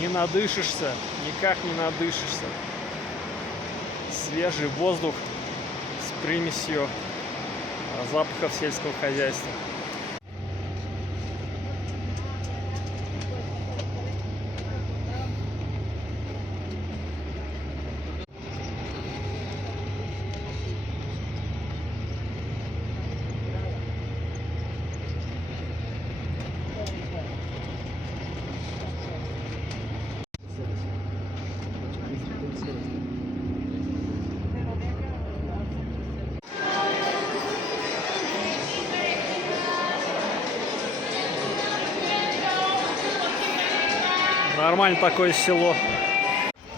Не надышишься, никак не надышишься. Свежий воздух с примесью запахов сельского хозяйства. Нормально такое село.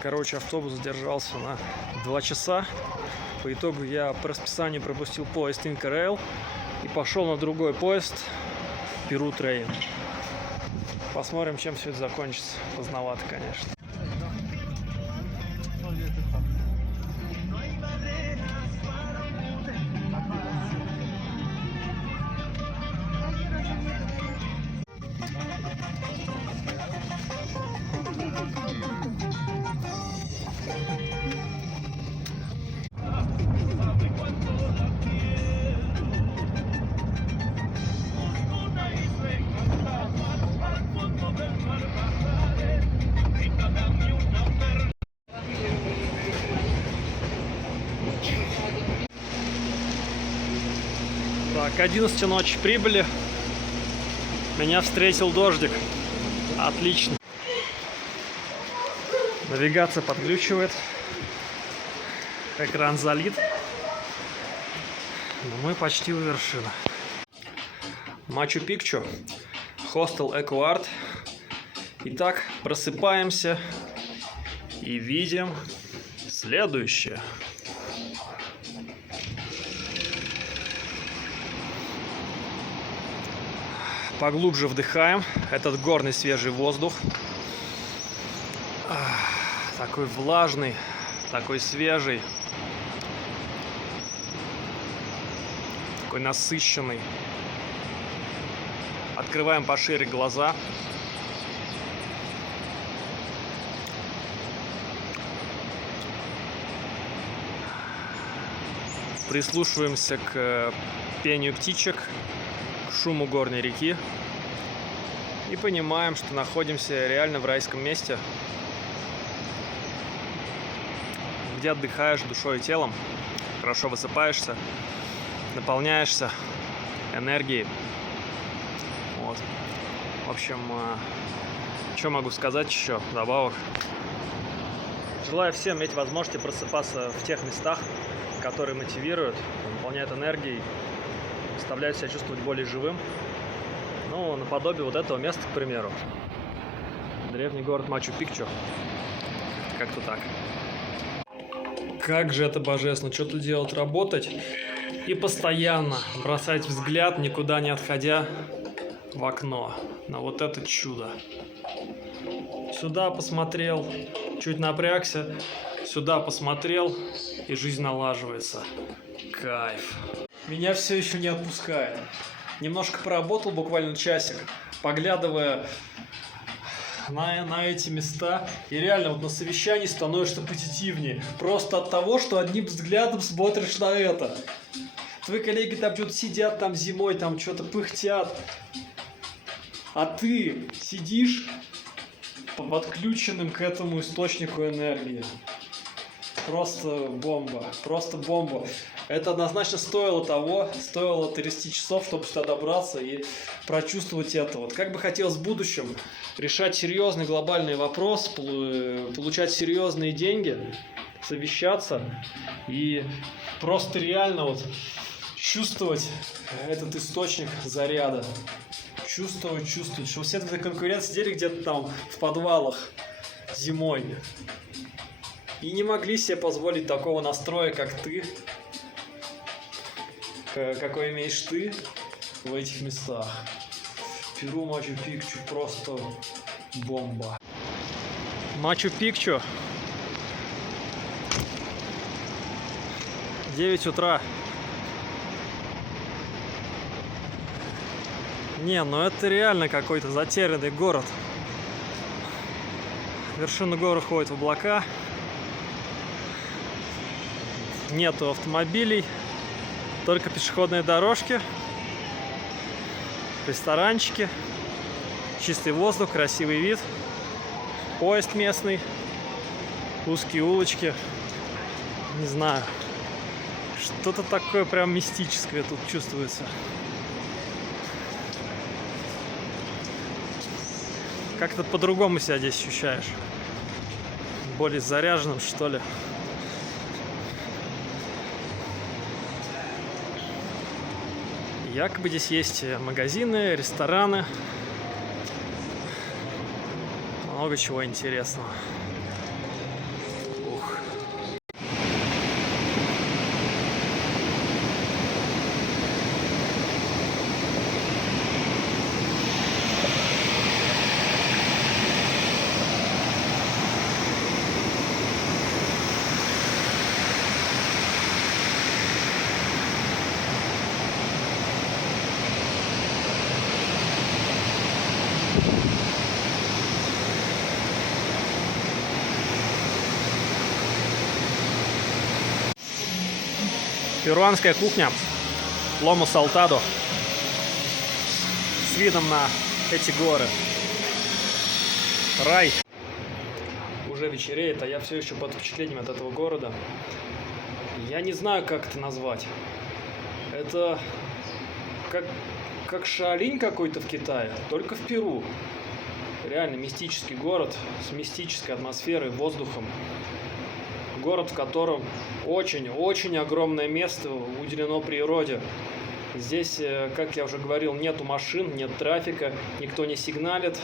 Короче, автобус задержался на 2 часа. По итогу я по расписанию пропустил поезд Inca Rail и пошел на другой поезд Peru Train. Посмотрим, чем все это закончится. Поздновато, конечно. Так, к 11 ночи прибыли. Меня встретил дождик. Отлично. Навигация подглючивает. Экран залит. Но мы почти у вершины. Мачу-Пикчу. Хостел Экоарт. Итак, просыпаемся и видим следующее. Поглубже вдыхаем этот горный свежий воздух. Такой влажный, такой свежий, такой насыщенный. Открываем пошире глаза. Прислушиваемся к пению птичек, к шуму горной реки и понимаем, что находимся реально в райском месте, где отдыхаешь душой и телом, хорошо высыпаешься, наполняешься энергией. Вот. В общем, что могу сказать еще добавок? Желаю всем иметь возможность просыпаться в тех местах, которые мотивируют, наполняют энергией, заставляют себя чувствовать более живым. Ну, наподобие вот этого места, к примеру. Древний город Мачу-Пикчу. Как-то так. Как же это божественно. Что-то делать, работать и постоянно бросать взгляд, никуда не отходя, в окно. На вот это чудо. Сюда посмотрел, чуть напрягся. Сюда посмотрел, и жизнь налаживается. Кайф. Меня все еще не отпускает. Немножко поработал, буквально часик, поглядывая на эти места. И реально вот на совещании становишься позитивнее. Просто от того, что одним взглядом смотришь на это. Твои коллеги там что-то сидят там зимой, там что-то пыхтят. А ты сидишь подключенным к этому источнику энергии. Просто бомба, просто бомба. Это однозначно стоило того, стоило 30 часов, чтобы сюда добраться и прочувствовать это. Вот как бы хотелось в будущем решать серьезный глобальный вопрос, получать серьезные деньги, совещаться и просто реально вот чувствовать этот источник заряда. Чувствовать, что все эти конкуренты сидели где-то там в подвалах зимой и не могли себе позволить такого настроя, как ты, какой имеешь ты в этих местах. Перу, Мачу-Пикчу, просто бомба. Мачу-Пикчу. 9 утра. Не, ну это реально какой-то затерянный город. вершина горы уходит в облака. Нету автомобилей, только пешеходные дорожки, ресторанчики, чистый воздух, красивый вид, поезд местный, узкие улочки. Не знаю, что-то такое прям мистическое тут чувствуется. Как-то по-другому себя здесь ощущаешь. Более заряженным, что ли. Якобы здесь есть магазины, рестораны. Много чего интересного. Ух. Перуанская кухня, ломо салтадо, с видом на эти горы. Рай. Уже вечереет, а я все еще под впечатлением от этого города. Я не знаю, как это назвать. Это как Шаолинь какой-то в Китае, только в Перу. Реально мистический город с мистической атмосферой, воздухом. Город, в котором очень-очень огромное место уделено природе. Здесь, как я уже говорил, нету машин, нет трафика, никто не сигналит,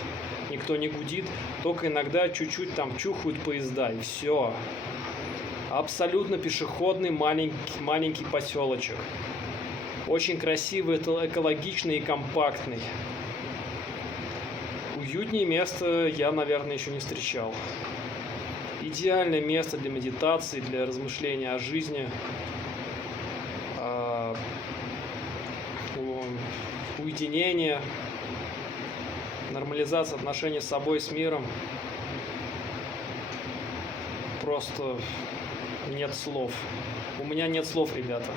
никто не гудит, только иногда чуть-чуть там чухают поезда, и все. Абсолютно пешеходный маленький поселочек. Очень красивый, экологичный и компактный. Уютнее места я, наверное, еще не встречал. Идеальное место для медитации, для размышления о жизни, уединения, нормализация отношений с собой, с миром. Просто нет слов. У меня нет слов, ребята.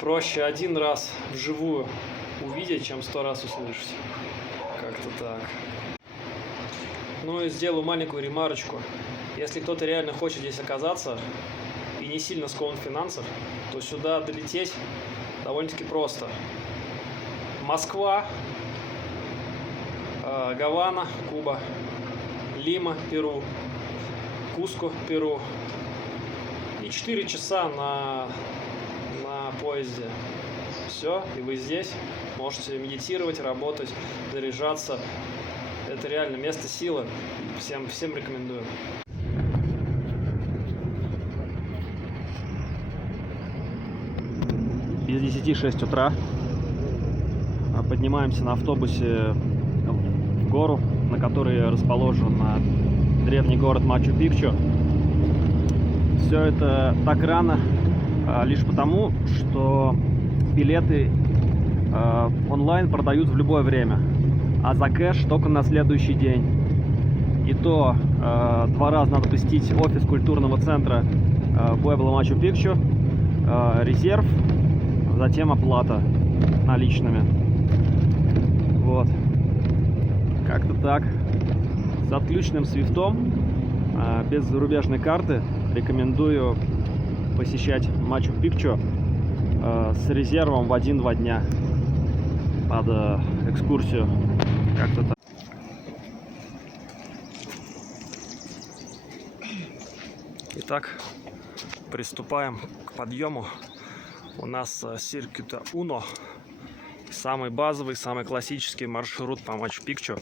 Проще один раз вживую увидеть, чем 100 раз услышать. Как-то так. Ну и сделаю маленькую ремарочку. Если кто-то реально хочет здесь оказаться и не сильно скован в финансах, то сюда долететь довольно-таки просто. Москва, Гавана, Куба, Лима, Перу, Куско, Перу. И 4 часа на поезде. Все, и вы здесь можете медитировать, работать, заряжаться. Это реально место силы. Всем рекомендую. Без 10:06 утра. Поднимаемся на автобусе в гору, на которой расположен древний город Мачу-Пикчу. Все это так рано лишь потому, что билеты онлайн продают в любое время, а за кэш только на следующий день. И то 2 раза надо посетить офис культурного центра Пуэбло Мачу-Пикчу, резерв, затем оплата наличными. Вот. Как-то так. С отключенным свифтом, без зарубежной карты, рекомендую посещать Мачу-Пикчу с резервом в 1-2 дня под экскурсию. Как-то так. Итак, приступаем к подъему. У нас Circuito 1, самый базовый, самый классический маршрут по Мачу-Пикчу.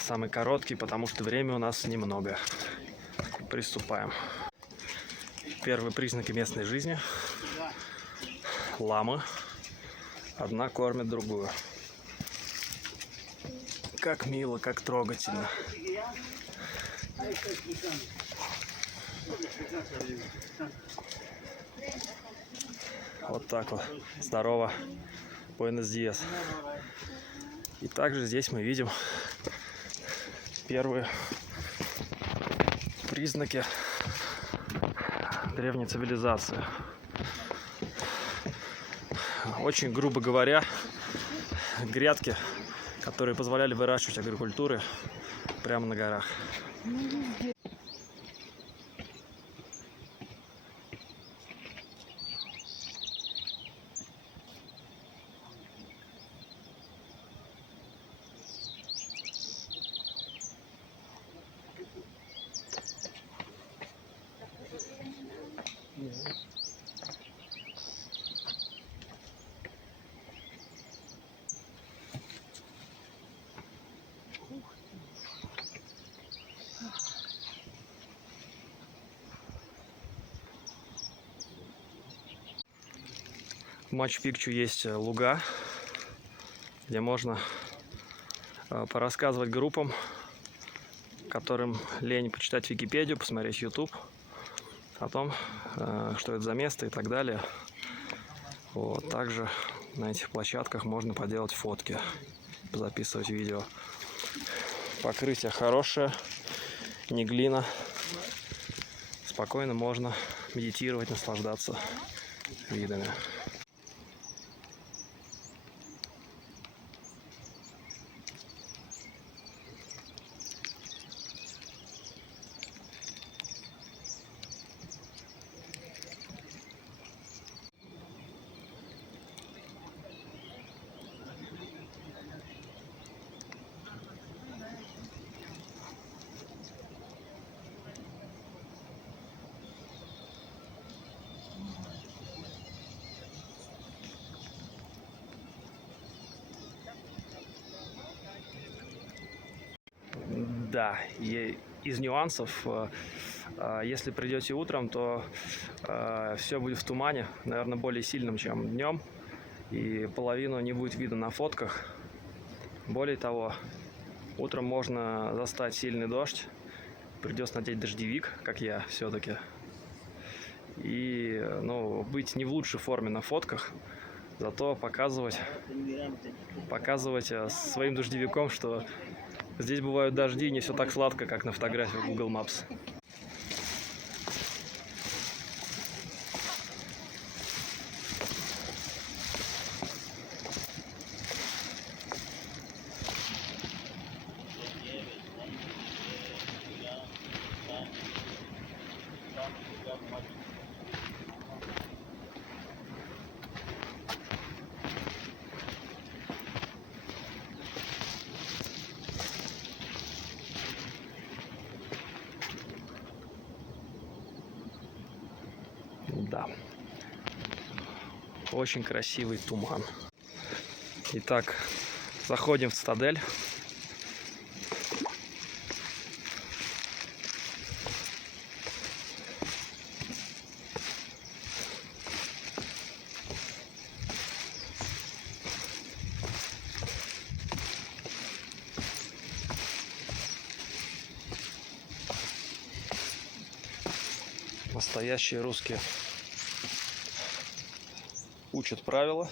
Самый короткий, потому что времени у нас немного. Приступаем. Первые признаки местной жизни. Ламы. Одна кормит другую. Как мило, как трогательно. Вот так вот. Здорово. Буэнос диас. И также здесь мы видим первые признаки древней цивилизации. Очень грубо говоря, грядки, которые позволяли выращивать агрокультуры прямо на горах. В Мачу-Пикчу есть луга, где можно порассказывать группам, которым лень почитать Википедию, посмотреть YouTube о том, что это за место и так далее. Вот. Также на этих площадках можно поделать фотки, записывать видео. Покрытие хорошее, не глина. Спокойно можно медитировать, наслаждаться видами. Да, и из нюансов, если придете утром, то все будет в тумане, наверное, более сильным, чем днем, и половину не будет видно на фотках. Более того, утром можно застать сильный дождь, придется надеть дождевик, как я все-таки, и быть не в лучшей форме на фотках, зато показывать своим дождевиком, что здесь бывают дожди, и не все так сладко, как на фотографиях Google Maps. Да, очень красивый туман. Итак, заходим в цитадель. Настоящие русские учат правила.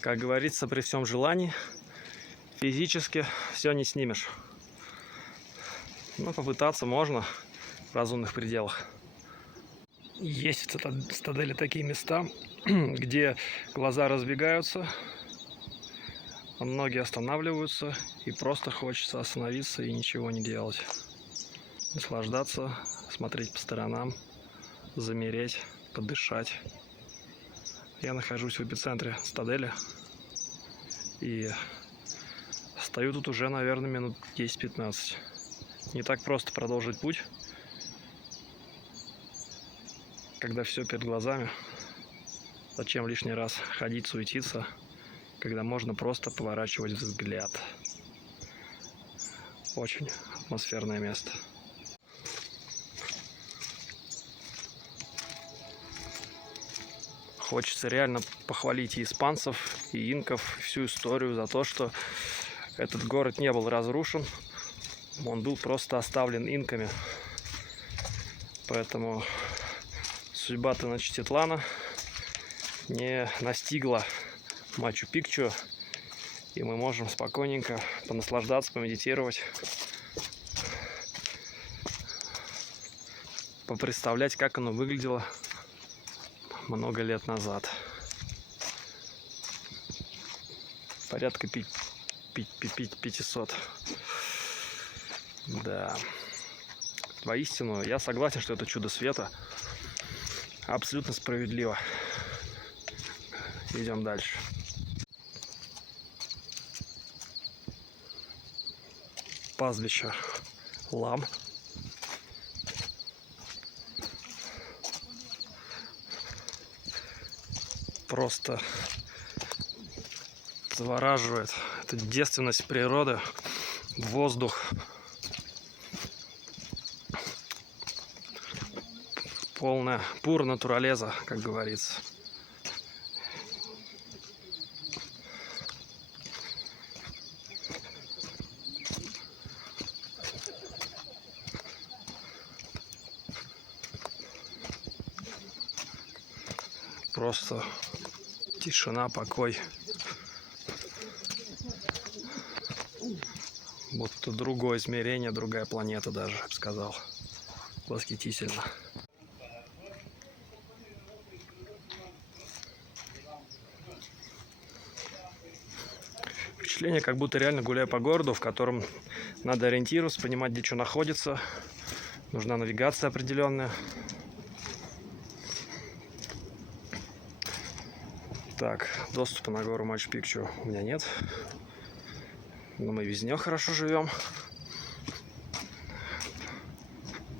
Как говорится, при всем желании физически все не снимешь. Но попытаться можно в разумных пределах. Есть в цитадели такие места, где глаза разбегаются, многие останавливаются, и просто хочется остановиться и ничего не делать. Наслаждаться, смотреть по сторонам, замереть, подышать. Я нахожусь в эпицентре цитадели и стою тут уже, наверное, минут 10-15. Не так просто продолжить путь, когда все перед глазами. Зачем лишний раз ходить, суетиться, когда можно просто поворачивать взгляд. Очень атмосферное место. Хочется реально похвалить и испанцев, и инков, всю историю за то, что этот город не был разрушен. Он был просто оставлен инками. Поэтому судьба Теночтитлана не настигла Мачу-Пикчу, и мы можем спокойненько понаслаждаться, помедитировать, попредставлять, как оно выглядело много лет назад. Порядка 500. Да. Воистину, я согласен, что это чудо света. Абсолютно справедливо. Идем дальше. Пастбище лам. Просто завораживает. Это девственность природы, воздух, полная пур натуралеза, как говорится. Просто тишина, покой. Будто другое измерение, другая планета даже, я бы сказал. Восхитительно. Впечатление, как будто реально гуляю по городу, в котором надо ориентироваться, понимать, где что находится. Нужна навигация определенная. Так, доступа на гору Мачу-Пикчу у меня нет. Но мы без нее хорошо живем.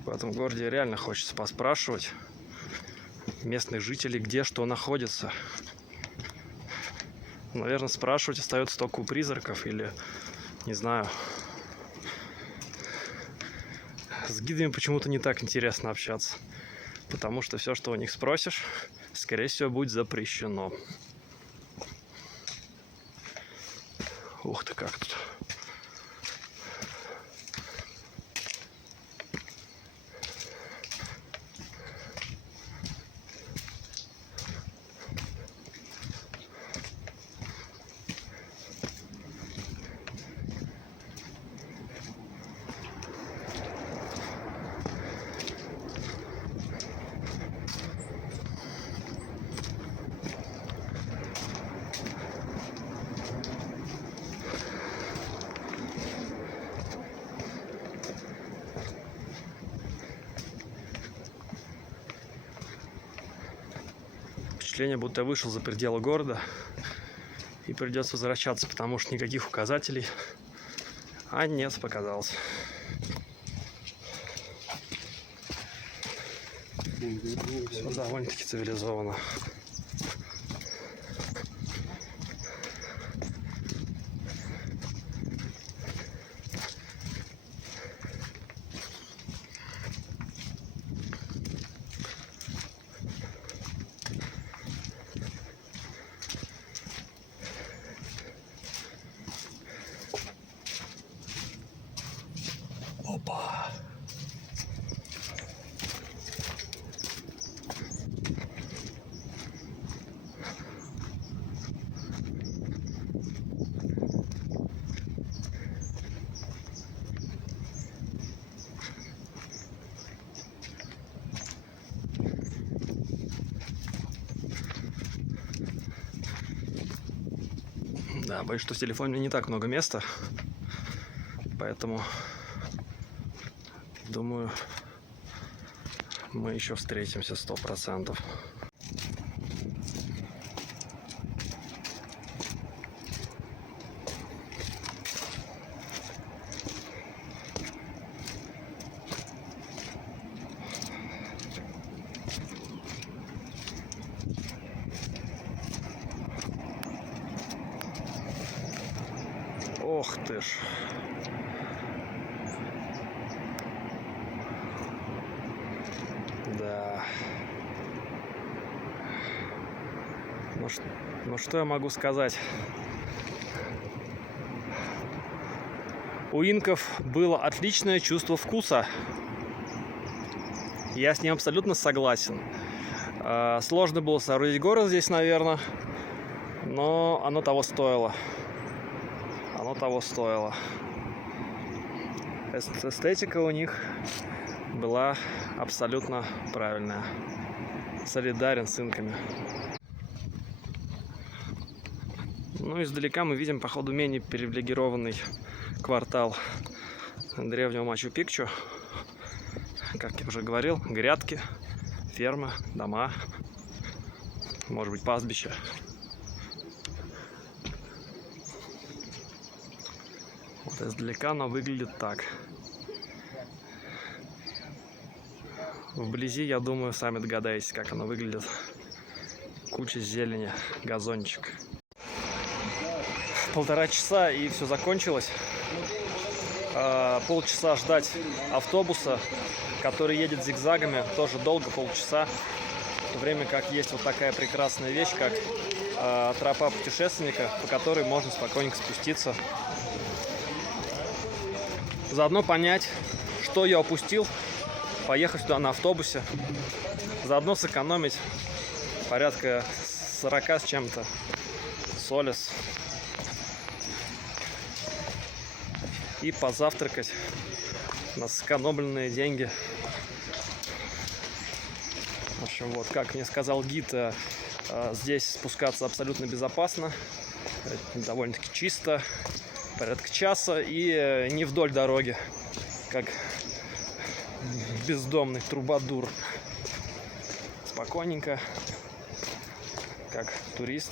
В этом городе реально хочется поспрашивать местных жителей, где что находится. Наверное, спрашивать остается только у призраков или, не знаю. С гидами почему-то не так интересно общаться. Потому что все, что у них спросишь, скорее всего, будет запрещено. Ух ты, как тут. Впечатление, будто я вышел за пределы города и придется возвращаться, потому что никаких указателей. А нет, показалось. Все довольно-таки цивилизованно. Опа! Да, боюсь, что в телефоне не так много места. Поэтому, думаю, мы еще встретимся 100%. Ох ты ж. Да. Ну что я могу сказать? У инков было отличное чувство вкуса. Я с ним абсолютно согласен. Сложно было соорудить город здесь, наверное, но оно того стоило. Оно того стоило. Эстетика у них была абсолютно правильная. Солидарен с инками. Ну, издалека мы видим, походу, менее привилегированный квартал древнего Мачу-Пикчу. Как я уже говорил, грядки, фермы, дома, может быть, пастбище. Вот издалека оно выглядит так. Вблизи, я думаю, сами догадаетесь, как оно выглядит. Куча зелени, газончик. 1,5 часа и все закончилось. Полчаса ждать автобуса, который едет зигзагами, тоже долго, полчаса. В то время как есть вот такая прекрасная вещь, как тропа путешественника, по которой можно спокойненько спуститься. Заодно понять, что я упустил, поехать туда на автобусе. Заодно сэкономить порядка 40 с чем-то солис. И позавтракать на сэкономленные деньги. В общем, вот, как мне сказал гид, здесь спускаться абсолютно безопасно, довольно-таки чисто, порядка часа и не вдоль дороги, как бездомный трубадур. Спокойненько, как турист,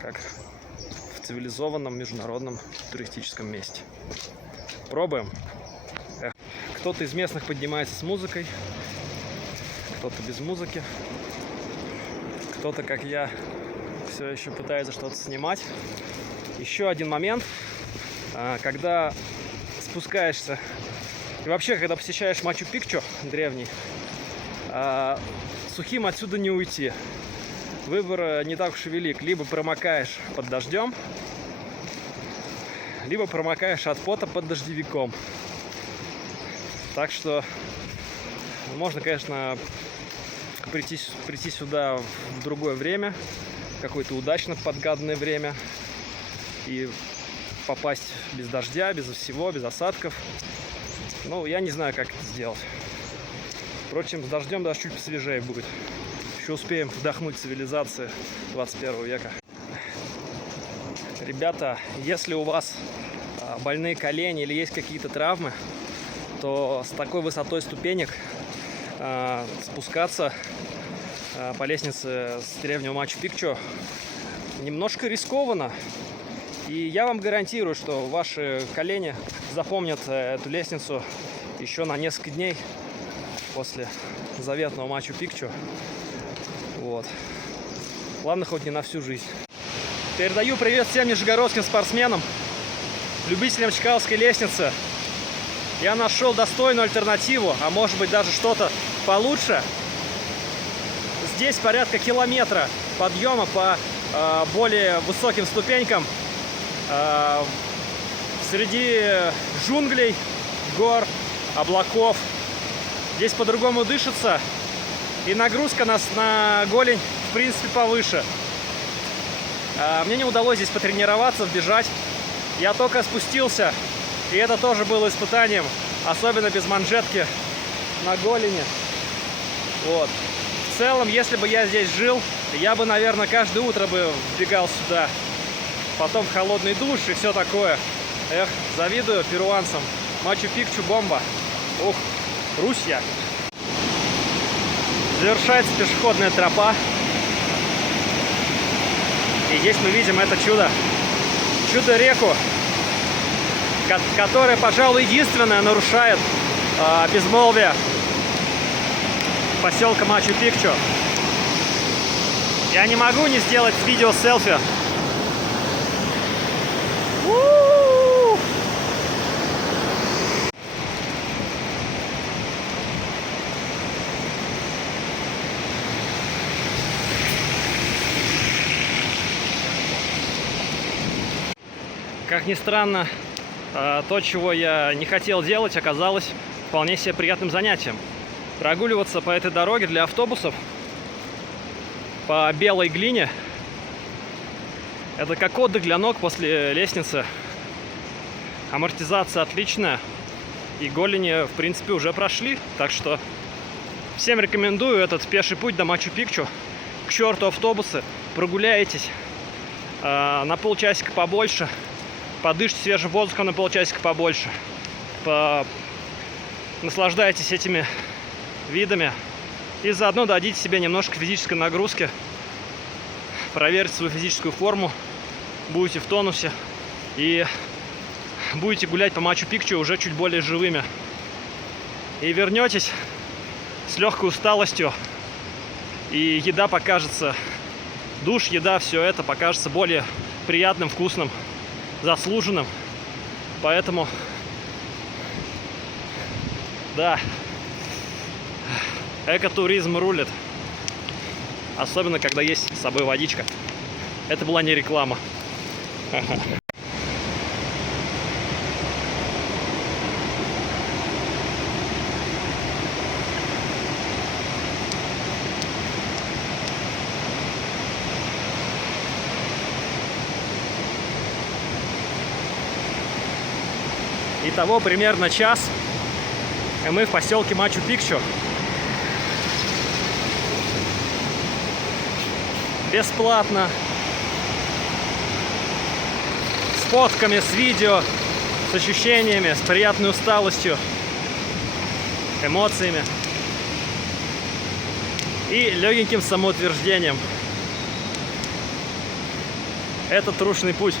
как в цивилизованном международном туристическом месте. Пробуем. Кто-то из местных поднимается с музыкой, кто-то без музыки, кто-то, как я, все еще пытается что-то снимать. Еще один момент, когда спускаешься, и вообще, когда посещаешь Мачу-Пикчу древний, сухим отсюда не уйти. Выбор не так уж и велик. Либо промокаешь под дождем, либо промокаешь от пота под дождевиком. Так что можно, конечно, прийти сюда в другое время, какое-то удачно подгаданное время, и попасть без дождя, без всего, без осадков. Ну, я не знаю, как это сделать. Впрочем, с дождем даже чуть посвежее будет. Еще успеем вдохнуть цивилизации 21 века. Ребята, если у вас больные колени или есть какие-то травмы, то с такой высотой ступенек спускаться по лестнице с древнего Мачу-Пикчу немножко рискованно. И я вам гарантирую, что ваши колени запомнят эту лестницу еще на несколько дней после заветного Мачу-Пикчу. Вот. Ладно, хоть не на всю жизнь. Передаю привет всем нижегородским спортсменам, любителям Чкаловской лестницы. Я нашел достойную альтернативу, а может быть даже что-то получше. Здесь порядка километра подъема по более высоким ступенькам среди джунглей, гор, облаков. Здесь по-другому дышится, и нагрузка на голень в принципе повыше. Мне не удалось здесь потренироваться, бежать. Я только спустился, и это тоже было испытанием, особенно без манжетки на голени. Вот. В целом, если бы я здесь жил, я бы, наверное, каждое утро бы бегал сюда. потом холодный душ и все такое. Эх, завидую перуанцам. Мачу-Пикчу бомба. Ух, Русья. Завершается пешеходная тропа. И здесь мы видим это чудо. Чудо-реку, которая, пожалуй, единственная нарушает безмолвие поселка Мачу-Пикчу. Я не могу не сделать видео-селфи. Как ни странно, то, чего я не хотел делать, оказалось вполне себе приятным занятием. Прогуливаться по этой дороге для автобусов по белой глине — это как отдых для ног после лестницы. Амортизация отличная, и голени, в принципе, уже прошли. Так что всем рекомендую этот пеший путь до Мачу-Пикчу. К черту автобусы, прогуляетесь на полчасика побольше, подышите свежим воздухом на полчасика побольше, наслаждайтесь этими видами и заодно дадите себе немножко физической нагрузки, проверьте свою физическую форму, будете в тонусе и будете гулять по Мачу-Пикчу уже чуть более живыми. И вернетесь с легкой усталостью, и еда покажется, душ, еда, все это покажется более приятным, вкусным, заслуженным. Поэтому, да, экотуризм рулит. Особенно, когда есть с собой водичка. Это была не реклама. Итого примерно час, и мы в поселке Мачу-Пикчу. Бесплатно, с фотками, с видео, с ощущениями, с приятной усталостью, эмоциями и легеньким самоутверждением. Это трушный путь.